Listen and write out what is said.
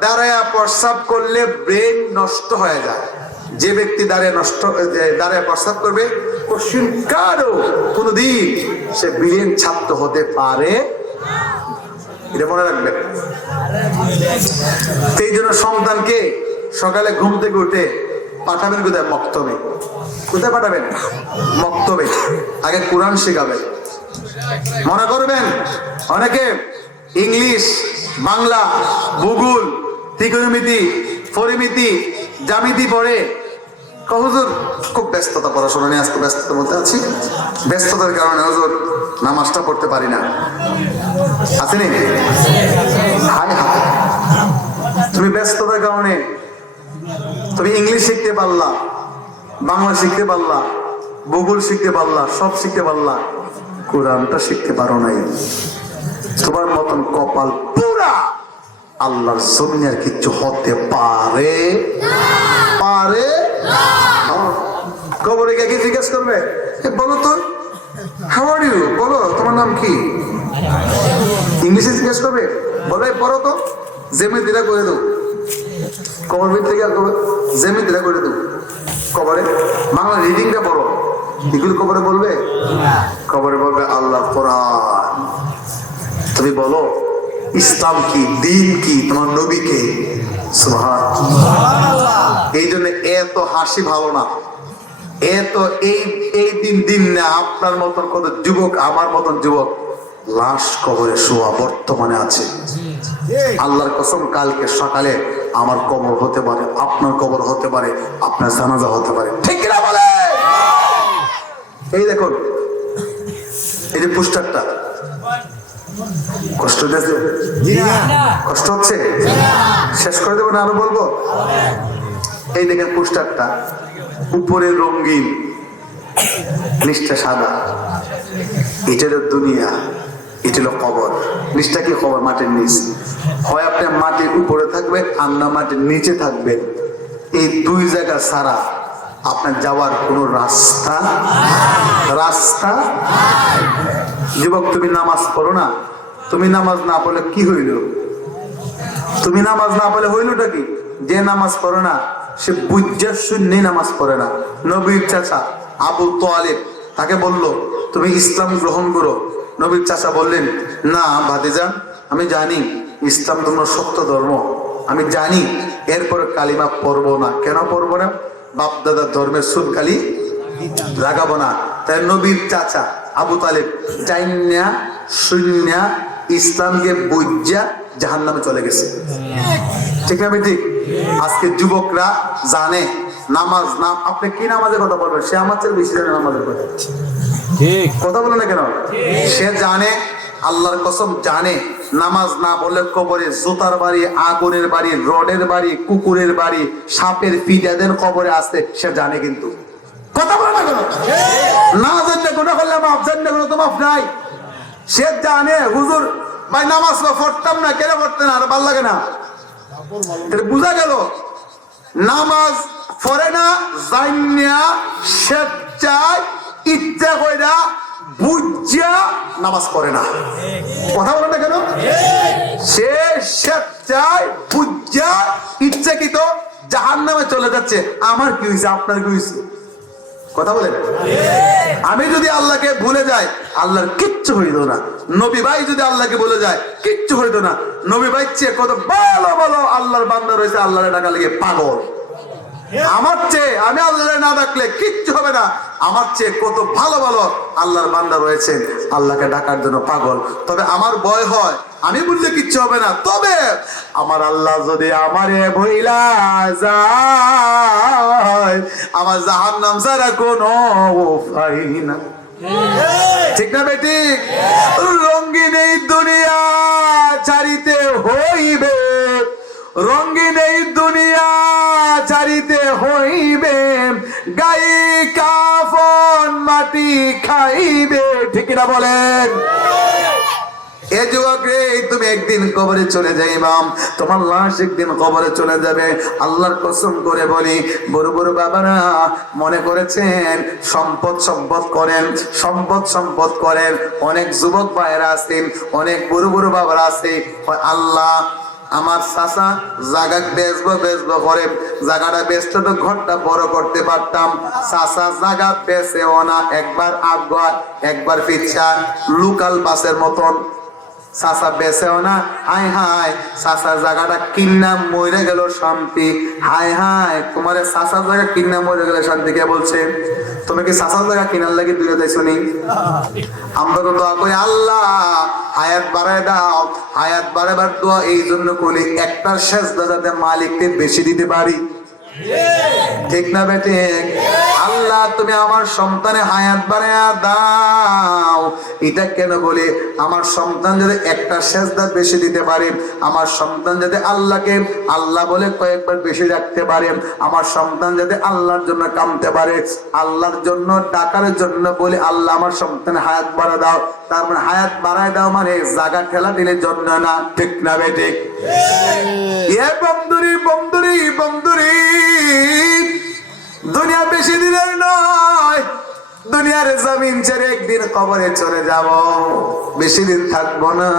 দাঁড়ায় প্রস্রাব করলে ব্রেন নষ্ট হয়ে যায়। যে ব্যক্তি দাঁড়িয়ে নষ্ট দাঁড়ায় প্রস্রাব করবে কোশ্চিন কারও কোনদিন সে ব্রিলিয়েন্ট ছাত্র হতে পারে এটা মনে রাখবেন। এই জন্য সন্তানকে সকালে ঘুম থেকে উঠে পাঠাবেন কোথায়? মক্তবে। কোথায় পাঠাবেন? মক্তবে। আগে কোরআন শেখাবেন। মনে করবেন? অনেকে ইংলিশ, বাংলা ভূগোল ত্রিকোণমিতি, পরিমিতি জামিতি পড়ে হুজুর? খুব ব্যস্ততা পড়াশোনা নিয়ে, আজকে ব্যস্ততার মধ্যে আছি। ব্যস্ততার কারণে, হুজুর, নামাজটা পড়তে পারি না? Hi hi. তুমি ব্যস্ততার কারণে, তুমি ইংলিশ শিখতে পারলা, বাংলা শিখতে পারলা, ভূগোল শিখতে পারলা, সব শিখতে পারলা। কোরআনটা শিখতে পারো নাই। তোমার মতন কপাল আল্লাহর জমিনের কিছু হতে পারে? পারে? হ্যাঁ। কবরে গিয়ে কি জিজ্ঞেস করবে? বলো তো। হাউ আর ইউ বলো তোমার নাম কি? ইংলিশে জিজ্ঞেস করবে। বলো "এই পড়ো তো। জেমে দিলা করে দেবো কবর ভিতরে গিয়ে জেমে দিলা করে দেবো কবরে? বাংলা রিডিংটা পড়ো। এগুলো কবরে বলবে? কবরে বলবে আল্লাহ কোরআন। তুমি বলো। ইসলাম কি দিন কি তোমার নবী কে? এই জন্য এত হাসি ভালো না। এত এই এই দিন দিন না আপনার মতন কত যুবক আমার মতন যুবক লাশ কবরে শোয়া বর্তমানে আছে। আল্লাহর কসম কালকে সকালে আমার কবর হতে পারে আপনার কবর হতে পারে আপনার জানাজা হতে পারে। ঠিক কিনা বলে এই দেখুন এই যে পোস্টারটা কষ্ট কষ্ট হচ্ছে? শেষ করে দেবো না আরও বলব? এই দেখেন পোস্টারটা। উপরে রঙিন নিচটা সাদা। এটা হলো দুনিয়া এটা হলো কবর। নিচটা কি খবর মাটির নিচ। হয় আপনি মাটির উপরে থাকবেন আর না মাটির নিচে থাকবেন। এই দুই জায়গা ছাড়া আপনার যাওয়ার কোনো রাস্তা? রাস্তা? যুবক, তুমি নামাজ পড়ো না? তুমি নামাজ না পড়লে কি হইল? তুমি নামাজ না পড়লে হইলটা কি? যে নামাজ পড়ে না, সে বুঝার শূন্যই নামাজ পড়ে না। নবীর চাচা আবু তোয়ালিব তাকে বলল, তুমি ইসলাম গ্রহণ করো। নবীর চাচা বললেন, না ভাতিজা, আমি জানি ইসলাম তোমার সত্য ধর্ম। আমি জানি, এরপরে কালিমা পড়ব না। কেন পড়ব না? বাপ দাদার ধর্মের সুদ কালি লাগাবো না তাই নবীর চাচা আবু তালেব চাইন্যা শূন্য ইসলামকে বুঝা জাহান নামে চলে গেছে। ঠিক না ঠিক আজকে যুবকরা জানে নামাজ নাম আপনি কি নামাজের কথা বলবেন? সে আমার চেয়ে বেশি জানে নামাজের কথা। কথা বলে না কেন? সে জানে আল্লাহর কসম জানে নামাজ না বলে কবরে জুতার বাড়ি, আগুনের বাড়ি, রডের বাড়ি, কুকুরের বাড়ি, সাপের পিটাদের কবরে আসতে সে জানে কিন্তু। কথা বলে না কেন? না জানলে করলে মাফ, জানলে কোনো তো মাফ নাই। সে জানে, হুজুর, ভাই, নামাজ পড়তাম না, কেন পড়তেন? আর ভালো লাগে না। বুঝা গেল, নামাজ পড়ে না, জানিয়া স্বেচ্ছায় ইচ্ছা কইরা বুঝা নামাজ পড়ে না। কথা সে স্বেচ্ছায় বুঝা ইচ্ছাকৃত জাহান নামে চলে যাচ্ছে। আমার কি হয়েছে? আপনার কি হয়েছে? কথা বলেন। আমি যদি আল্লাহকে ভুলে যাই, আল্লাহর কিচ্ছু হইতো না। নবী ভাই যদি আল্লাহকে ভুলে যায়, কিচ্ছু হইতো না। নবী ভাই চেয়ে কত ভালো ভালো আল্লাহর বান্দা রয়েছে, আল্লাহরে টাকা লেগে পাগল। আমার চেয়ে, আমি আল্লাহরে না ডাকলে কিচ্ছু হবে না। আমার চেয়ে কত ভালো ভালো আল্লাহর বান্দা রয়েছেন, আল্লাহকে ডাকার জন্য পাগল। তবে আমার ভয় হয় আমি বললে কিচ্ছু হবে না। তবে আমার আল্লাহ যদি আমারে ভইলা যায়, আমার জাহান নাম ছাড়া কোনো উপায় না ঠিক না বেটি? রঙ্গিন এই দুনিয়া চারিতে হইবে। রঙ্গিন এই দুনিয়া চারিতে হইবে। গাই কাফন মাটি খাইবে। ঠিক না বলেন? এ যুবক রে, তুমি একদিন কবরে চলে যাইবাম তোমার লাশ একদিন কবরে চলে যাবে। আল্লাহর কসম করে বলি, বড় বড় বাবারা, মনে করেছেন, সম্পদ সম্পদ করেন, সম্পদ সম্পদ করেন। অনেক যুবক ভাইয়েরা আছেন, অনেক বড় বড় বাবারা আছে। আল্লাহ, আমার চাচা জায়গা বেচবো বেচবো করে। জায়গাটা বেচতে তো ঘরটা বড় করতে পারতাম। চাচা জায়গা বেচেও না, একবার আগুয়া একবার পিচ্ছা, লোকাল বাসের মতন। চাচা বেচেও না। হাই হাই চাচা জায়গাটা কিন্না মরে গেল শান্তি। হাই হাই তোমার চাচা জায়গা কিন্না মরে গেল শান্তি। কে বলছে? তুমি কি চাচা জায়গা কিনার লাগে দূরে যাইছো নি? আমরা তো দোয়া করি, আল্লাহ, হায়াত বাড়ায় দাও। হায়াত বাড়াবার দোয়া এই জন্য করি, একটা শেষ যাতে মালিককে বেশি দিতে পারি। ঠিক না বেটে আল্লাহ, তুমি আমার সন্তানে হায়াত বাড়ায় দাও। এটা কেন বলে? আমার সন্তান যাতে একটা সেজদা বেশি দিতে পারে আমার সন্তান যাতে আল্লাহকে আল্লাহ বলে কয়েকবার বেশি রাখতে পারে আমার সন্তান যাতে আল্লাহর জন্য কামতে পারে আল্লাহর জন্য ডাকার জন্য বলে আল্লাহ আমার সন্তান হায়াত বাড়া দাও। তার মানে হায়াত বাড়ায় দাও মানে জায়গা ঠেলা দিলে জন্য না। ঠিক না বেটে এ বন্ধুরি বন্ধুরি ছেড়ে একদিন কবরে চলে যাব। বেশি দিন থাকব না।